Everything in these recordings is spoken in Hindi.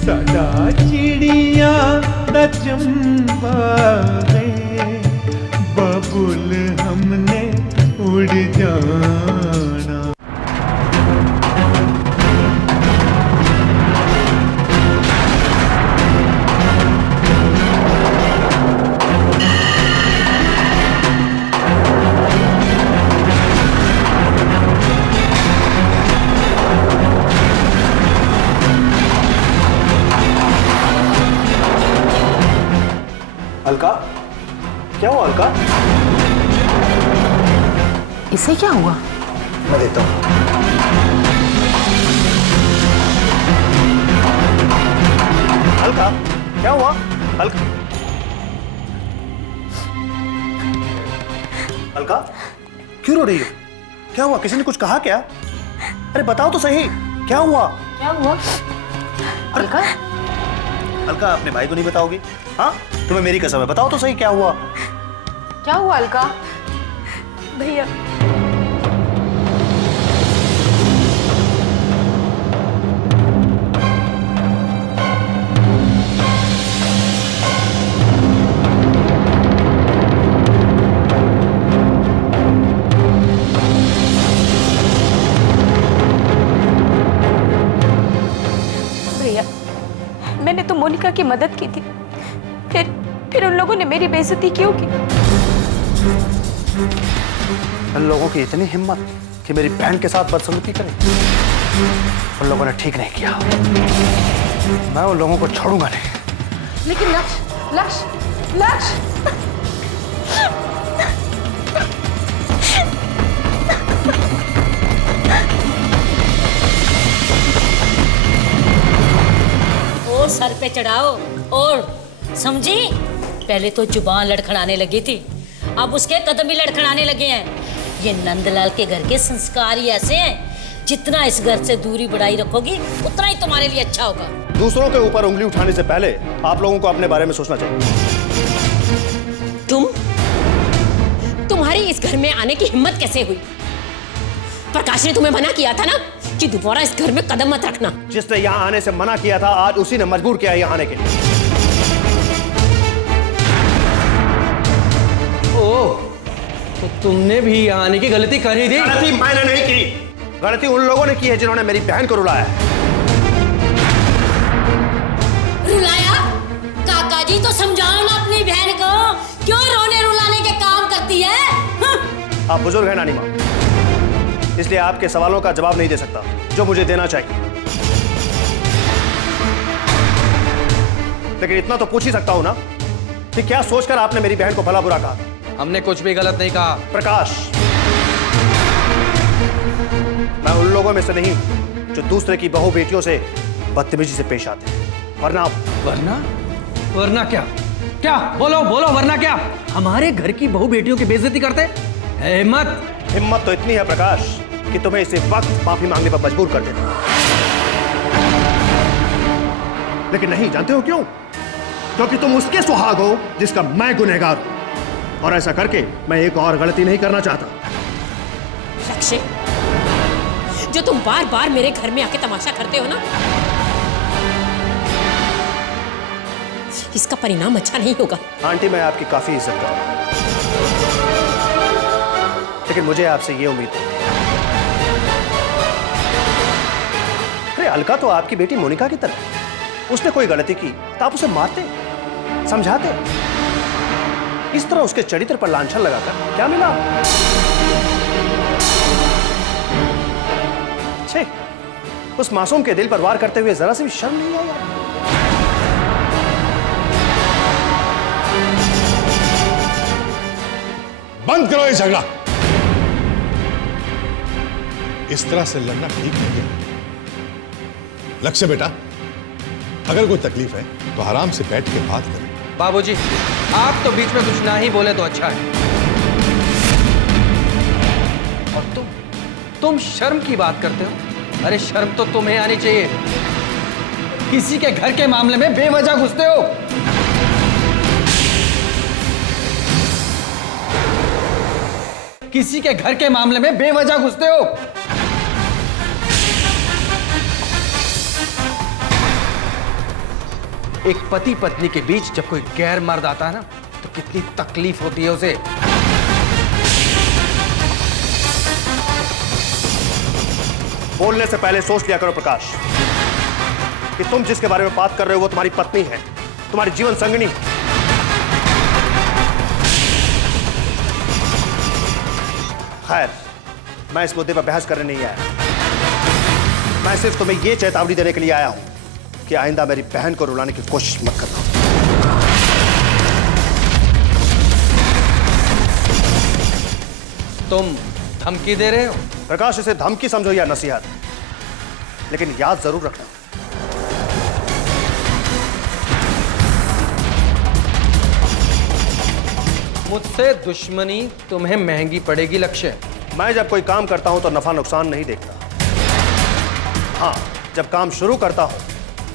साडा चिड़िया दा चंबा है, बबुल हमने उड़ जाना। अलका, क्या हुआ अलका? इसे क्या हुआ? मैं देता हूँ। अलका, क्या हुआ? अलका, अलका, क्यों रो रही हो? क्या हुआ? किसी ने कुछ कहा क्या? अरे बताओ तो सही, क्या हुआ? क्या हुआ? अलका? अलका, अपने भाई को नहीं बताओगी? हाँ, तुम्हें मेरी कसम है, बताओ तो सही क्या हुआ? क्या हुआ अलका? भैया, भैया, मैंने तो मोनिका की मदद की थी, फिर उन लोगों ने मेरी बेइज्जती क्यों की? उन लोगों की इतनी हिम्मत कि मेरी बहन के साथ बदसलूकी करें। उन लोगों ने ठीक नहीं किया। मैं उन लोगों को छोड़ूंगा नहीं। लेकिन लक्ष्य और सर पे चढ़ाओ और समझी, पहले तो जुबान लड़खड़ाने लगी थी, अब उसके कदम भी लड़खड़ाने लगे हैं। ये नंदलाल के घर के संस्कार ही ऐसे हैं, जितना इस घर से दूरी बढ़ाई रखोगी उतना ही तुम्हारे लिए अच्छा होगा। दूसरों के ऊपर उंगली उठाने से पहले आप लोगों को अपने बारे में सोचना चाहिए। तुम्हारी इस घर में आने की हिम्मत कैसे हुई? प्रकाश ने तुम्हें मना किया था ना कि दोबारा इस घर में कदम मत रखना। जिसने यहाँ आने से मना किया था, आज उसी ने मजबूर किया यहाँ आने के लिए। ओह, तो तुमने भी यहाँ आने की गलती करी थी? गलती मैंने नहीं की, गलती उन लोगों ने की है जिन्होंने मेरी बहन को रुलाया है। रुलाया? काका जी तो समझाओ ना अपनी बहन को, क्यों रोने रुलाने के काम करती है? आप बुजुर्ग हैं नानी माँ, इसलिए आपके सवालों का जवाब नहीं दे सकता जो मुझे देना चाहिए। लेकिन इतना तो पूछ ही सकता हूं ना कि क्या सोचकर आपने मेरी बहन को भला बुरा कहा? हमने कुछ भी गलत नहीं कहा। प्रकाश, मैं उन लोगों में से नहीं जो दूसरे की बहू बेटियों से बदतमीजी से पेश आते हैं। वरना क्या? क्या बोलो वरना क्या? हमारे घर की बहू बेटियों की बेइज्जती करते? हिम्मत तो इतनी है प्रकाश कि तुम्हें इसी वक्त माफी मांगने पर मजबूर कर देना। लेकिन नहीं, जानते हो क्यों? क्योंकि तुम उसके सुहाग हो जिसका मैं गुनहगार हूं, और ऐसा करके मैं एक और गलती नहीं करना चाहता। लक्ष्य, जो तुम बार बार मेरे घर में आके तमाशा करते हो ना, इसका परिणाम अच्छा नहीं होगा। आंटी, मैं आपकी काफी इज्जत करता हूं, लेकिन मुझे आपसे ये उम्मीद नहीं थी। अरे अलका तो आपकी बेटी मोनिका की तरह, उसने कोई गलती की तो आप उसे मारते, समझाते। इस तरह उसके चरित्र पर लांछन लगाकर क्या मिला? छे, उस मासूम के दिल पर वार करते हुए जरा सी भी शर्म नहीं आई? बंद करो ये झगड़ा। इस तरह से लड़ना ठीक नहीं है। लक्ष्य बेटा, अगर कोई तकलीफ है तो आराम से बैठ के बात करें। बाबूजी, आप तो बीच में कुछ ना ही बोले तो अच्छा है। और तुम शर्म की बात करते हो? अरे शर्म तो तुम्हें आनी चाहिए। किसी के घर के मामले में बेवजह घुसते हो। किसी के घर के मामले में बेवजह घुसते हो। एक पति पत्नी के बीच जब कोई गैर मर्द आता है ना, तो कितनी तकलीफ होती है उसे। बोलने से पहले सोच लिया करो प्रकाश कि तुम जिसके बारे में बात कर रहे हो वो तुम्हारी पत्नी है, तुम्हारी जीवन संगिनी। खैर, मैं इस मुद्दे पर बहस करने नहीं आया। मैं सिर्फ तुम्हें यह चेतावनी देने के लिए आया हूं कि आइंदा मेरी बहन को रुलाने की कोशिश मत करना। तुम धमकी दे रहे हो? प्रकाश, इसे धमकी समझो या नसीहत, लेकिन याद जरूर रखना, मुझसे दुश्मनी तुम्हें महंगी पड़ेगी लक्ष्य। मैं जब कोई काम करता हूं तो नफा नुकसान नहीं देखता। हाँ, जब काम शुरू करता हूं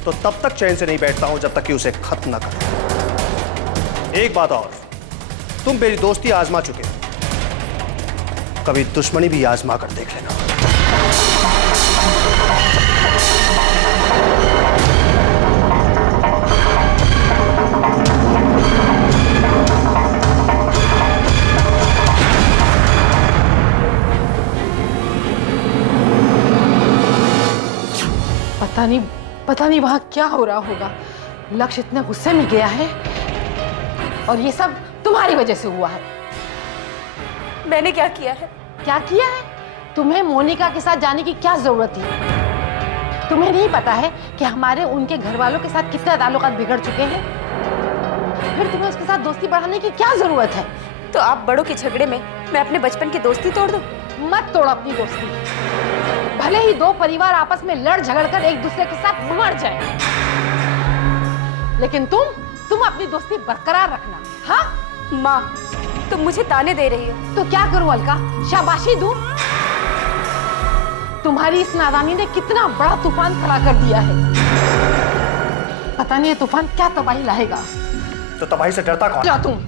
तो तब तक चैन से नहीं बैठता हूं जब तक कि उसे खत्म ना करूं। एक बात और, तुम मेरी दोस्ती आजमा चुके हो, कभी दुश्मनी भी आजमा कर देख लेना। पता नहीं वहां क्या हो रहा होगा। लक्ष्य इतने गुस्से में गया है और ये सब तुम्हारी वजह से हुआ है। मैंने क्या किया है? क्या किया है? तुम्हें मोनिका के साथ जाने की क्या जरूरत थी? तुम्हें नहीं पता है कि हमारे उनके घर वालों के साथ कितने ताल्लुकात बिगड़ चुके हैं? फिर तुम्हें उसके साथ दोस्ती बढ़ाने की क्या जरूरत है? तो आप बड़ों के झगड़े में मैं अपने बचपन की दोस्ती तोड़ दूं? मत तोड़ अपनी दोस्ती। भले ही दो परिवार आपस में लड़ झगड़ कर एक दूसरे के साथ मर जाए, लेकिन तुम अपनी दोस्ती बरकरार रखना। हाँ माँ, तुम मुझे ताने दे रही हो। तो क्या करूं अलका, शाबाशी दूं? तुम्हारी इस नादानी ने कितना बड़ा तूफान खड़ा कर दिया है। पता नहीं ये तूफान क्या तबाही लाएगा। तो तबाही से डरता कौन? क्या तुम?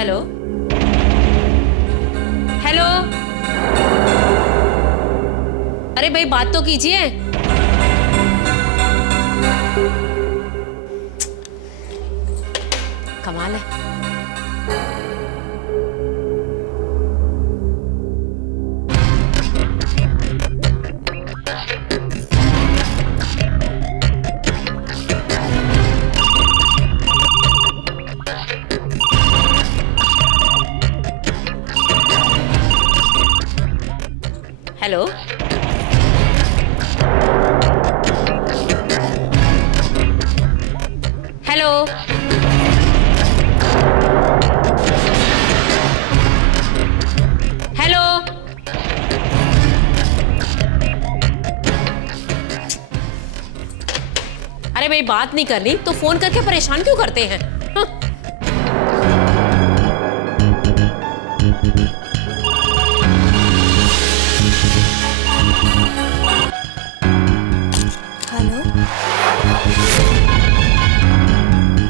हेलो हेलो, अरे भाई बात तो कीजिए। कमाल है। हेलो, हेलो, हेलो, अरे भाई बात नहीं कर रही तो फोन करके परेशान क्यों करते हैं? हाँ?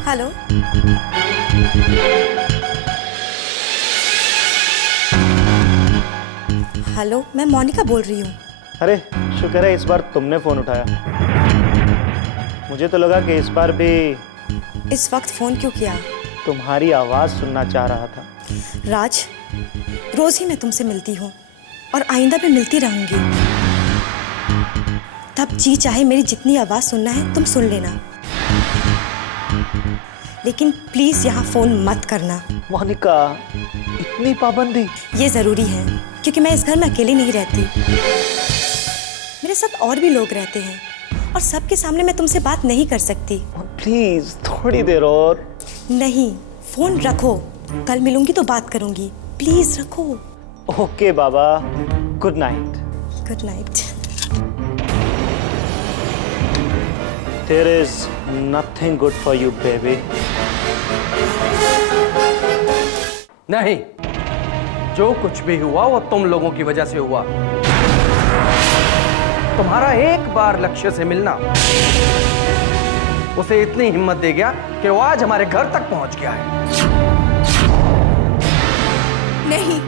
हेलो, हेलो, मैं मोनिका बोल रही हूँ। अरे शुक्र है इस बार तुमने फोन उठाया। मुझे तो लगा कि इस बार भी। इस वक्त फोन क्यों किया? तुम्हारी आवाज सुनना चाह रहा था। राज, रोज ही मैं तुमसे मिलती हूँ और आइंदा भी मिलती रहूंगी। तब जी चाहे मेरी जितनी आवाज सुनना है तुम सुन लेना, लेकिन प्लीज यहाँ फोन मत करना। मोनिका, इतनी पाबंदी? ये जरूरी है क्योंकि मैं इस घर में अकेली नहीं रहती, मेरे साथ और भी लोग रहते हैं और सबके सामने मैं तुमसे बात नहीं कर सकती। प्लीज थोड़ी देर और। नहीं, फोन रखो, कल मिलूंगी तो बात करूंगी। प्लीज रखो। Okay Baba, good night. Good night. There is nothing good for you, baby. नहीं, जो कुछ भी हुआ वो तुम लोगों की वजह से हुआ। तुम्हारा एक बार लक्ष्य से मिलना उसे इतनी हिम्मत दे गया कि वो आज हमारे घर तक पहुंच गया है। नहीं,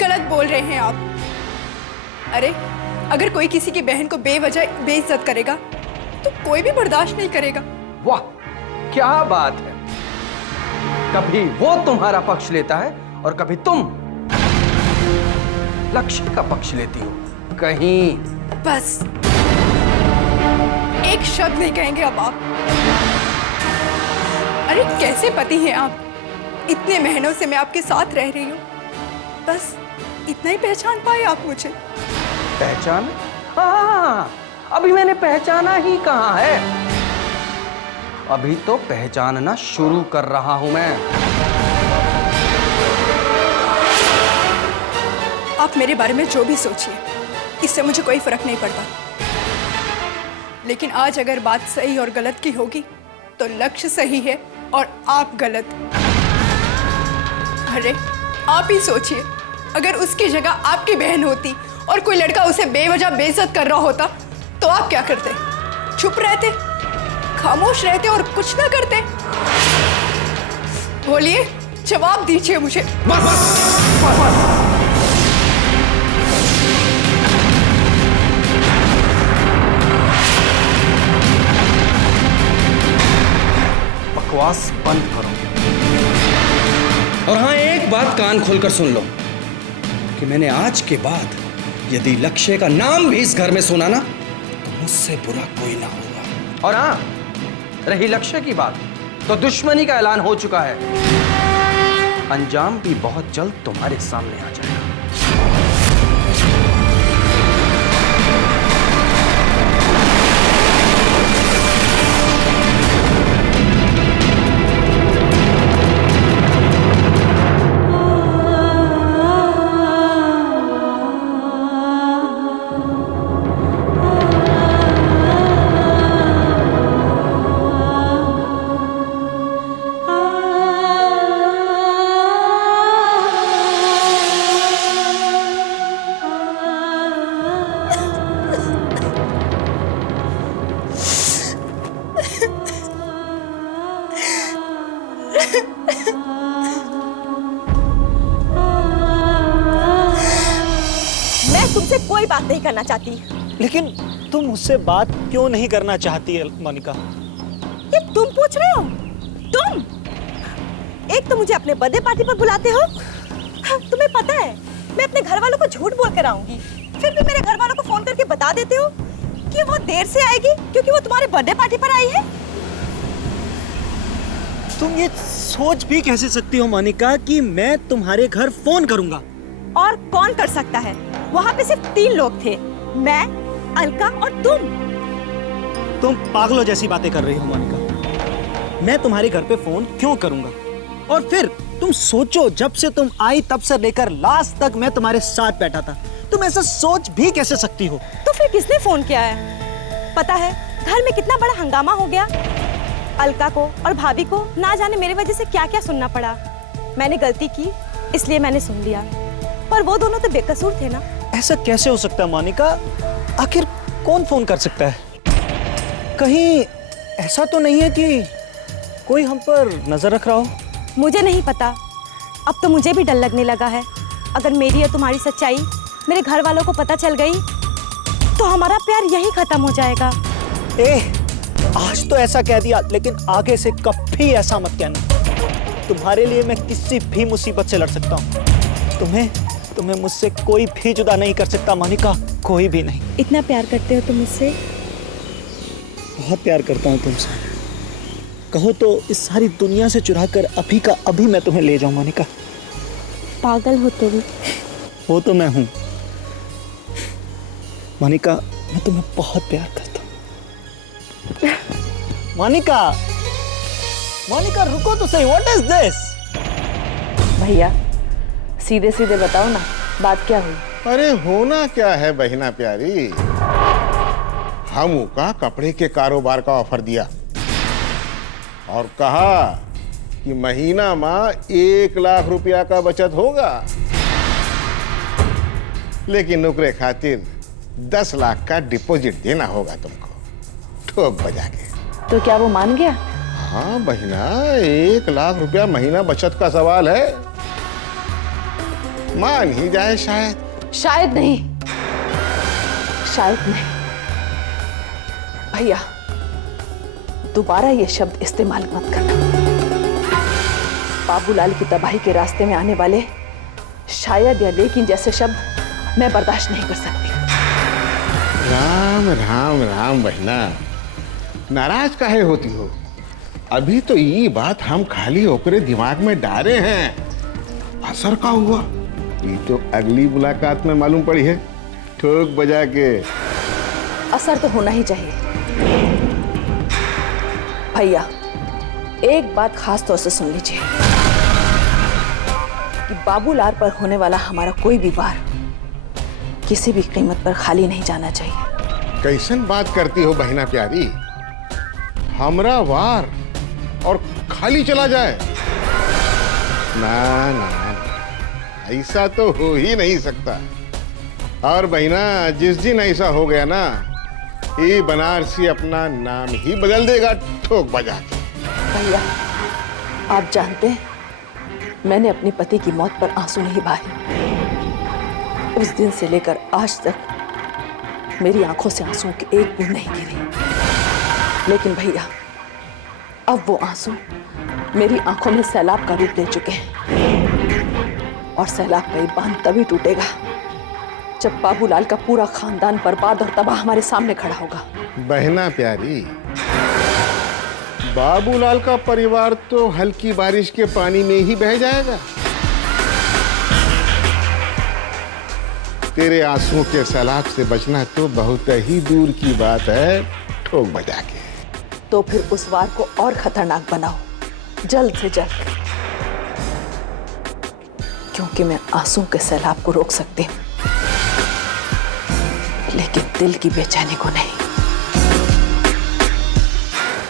गलत बोल रहे हैं आप। अरे अगर कोई किसी की बहन को बेवजह बेइज्जत करेगा तो कोई भी बर्दाश्त नहीं करेगा। वाह, क्या बात है। कभी वो तुम्हारा पक्ष लेता है और कभी तुम लक्ष्य का पक्ष लेती हो। कहीं बस एक शब्द नहीं कहेंगे अब आप। अरे कैसे पति हैं आप? इतने महीनों से मैं आपके साथ रह रही हूँ, बस इतना ही पहचान पाए आप मुझे? पहचान? हाँ, अभी मैंने पहचाना ही कहाँ है। अभी तो पहचानना शुरू कर रहा हूं मैं। आप मेरे बारे में जो भी सोचिए, इससे मुझे कोई फर्क नहीं पड़ता। लेकिन आज अगर बात सही और गलत की होगी तो लक्ष्य सही है और आप गलत। अरे आप ही सोचिए, अगर उसकी जगह आपकी बहन होती और कोई लड़का उसे बेवजह बेइज्जत कर रहा होता तो आप क्या करते? चुप रहते, खामोश रहते और कुछ ना करते? बोलिए, जवाब दीजिए मुझे। बस बस बस बस। बकवास बंद करो। और हाँ, एक बात कान खोलकर सुन लो कि मैंने आज के बाद यदि लक्ष्य का नाम भी इस घर में सुना ना तो मुझसे बुरा कोई ना होगा। और हाँ, रही लक्ष्य की बात, तो दुश्मनी का ऐलान हो चुका है। अंजाम भी बहुत जल्द तुम्हारे सामने आ जाएगा। तुमसे कोई बात नहीं करना चाहती। लेकिन तुम मुझसे बात क्यों नहीं करना चाहती है मोनिका? ये तुम पूछ रहे हो? तुम एक तो मुझे अपने बर्थडे पार्टी पर बुलाते हो। तुम्हें पता है मैं अपने घर वालों को झूठ बोल कर आऊंगी, फिर भी मेरे घर वालों को फोन करके बता देते हो कि वो देर से आएगी क्योंकि वो तुम्हारे बर्थडे पार्टी पर आई है। तुम ये सोच भी कैसे सकती हो मोनिका कि मैं तुम्हारे घर फोन करूंगा? और कौन कर सकता है? वहाँ पे सिर्फ 3 लोग थे, मैं, अलका और तुम पागलों जैसी बातें कर रही हो मोनिका। मैं तुम्हारे घर पे फोन क्यों करूंगा? और फिर तुम सोचो, जब से तुम आई तब से लेकर लास्ट तक मैं तुम्हारे साथ बैठा था। तुम ऐसा सोच भी कैसे सकती हो? तो फिर किसने फोन किया है? पता है घर में कितना बड़ा हंगामा हो गया। अलका को और भाभी को ना जाने मेरी वजह से क्या क्या सुनना पड़ा। मैंने गलती की इसलिए मैंने सुन लिया, पर वो दोनों तो बेकसूर थे ना। ऐसा कैसे हो सकता है मोनिका? आखिर कौन फोन कर सकता है? कहीं ऐसा तो नहीं है कि कोई हम पर नजर रख रहा हो? मुझे नहीं पता, अब तो मुझे भी डर लगने लगा है। अगर मेरी और तुम्हारी सच्चाई मेरे घर वालों को पता चल गई तो हमारा प्यार यहीं खत्म हो जाएगा। आज तो ऐसा कह दिया, लेकिन आगे से कभी ऐसा मत कहना। तुम्हारे लिए मैं किसी भी मुसीबत से लड़ सकता हूँ। तुम्हें मुझसे कोई भी जुदा नहीं कर सकता मोनिका, कोई भी नहीं। इतना प्यार करते हो तुम मुझसे? बहुत प्यार करता हूँ तुमसे। कहो तो इस सारी दुनिया से चुरा कर अभी का अभी मैं तुम्हें ले जाऊं मोनिका। पागल हो तुम। वो तो मैं हूं मोनिका, मैं तुम्हें बहुत प्यार करता हूं। मोनिका, मोनिका रुको तो सही। What is this? भैया सीधे सीधे बताओ ना, बात क्या हुई? अरे होना क्या है बहिना प्यारी, हम का कपड़े के कारोबार का ऑफर दिया और कहा कि महीना में 1 लाख रुपया का बचत होगा, लेकिन नुकरे खातिर 10 लाख का डिपॉजिट देना होगा तुमको, ठोक बजा के। तो क्या वो मान गया? हाँ बहिना, 1 लाख रुपया महीना बचत का सवाल है, मान ही जाए शायद। शायद नहीं, शायद नहीं। भैया दोबारा ये शब्द इस्तेमाल मत करना। बाबूलाल की तबाही के रास्ते में आने वाले शायद या लेकिन जैसे शब्द मैं बर्दाश्त नहीं कर सकती। राम राम राम बहिना, नाराज काहे होती हो? अभी तो ये बात हम खाली ओकरे दिमाग में डाले हैं, असर का हुआ ये तो अगली मुलाकात में मालूम पड़ी है, ठोक बजा के। असर तो होना ही चाहिए। भैया एक बात खास तौर से सुन लीजिए कि बाबूलाल पर होने वाला हमारा कोई भी वार किसी भी कीमत पर खाली नहीं जाना चाहिए। कैसन बात करती हो बहिना प्यारी, हमरा वार और खाली चला जाए? ना ना, ऐसा तो हो ही नहीं सकता। और बहिना जिस दिन ऐसा हो गया ना, ये बनारसी अपना नाम ही बदल देगा, ठोक बजा के। भैया आप जानते हैं मैंने अपने पति की मौत पर आंसू नहीं बहाए। उस दिन से लेकर आज तक मेरी आंखों से आंसू की एक बूंद नहीं गिरी। लेकिन भैया अब वो आंसू मेरी आंखों में सैलाब का रूप ले चुके हैं, और सैलाब का ये बांध तभी टूटेगा जब बाबूलाल का पूरा खानदान बर्बाद और तबाह हमारे सामने खड़ा होगा। बहना प्यारी, बाबूलाल का परिवार तो हल्की बारिश के पानी में ही बह जाएगा। तेरे आंसुओं के सैलाब से बचना तो बहुत ही दूर की बात है, ठोक बजा के। तो फिर उस वार को और खतरनाक बनाओ, जल्द से जल्द, क्योंकि मैं आंसू के सैलाब को रोक सकती हूँ लेकिन दिल की बेचैनी को नहीं।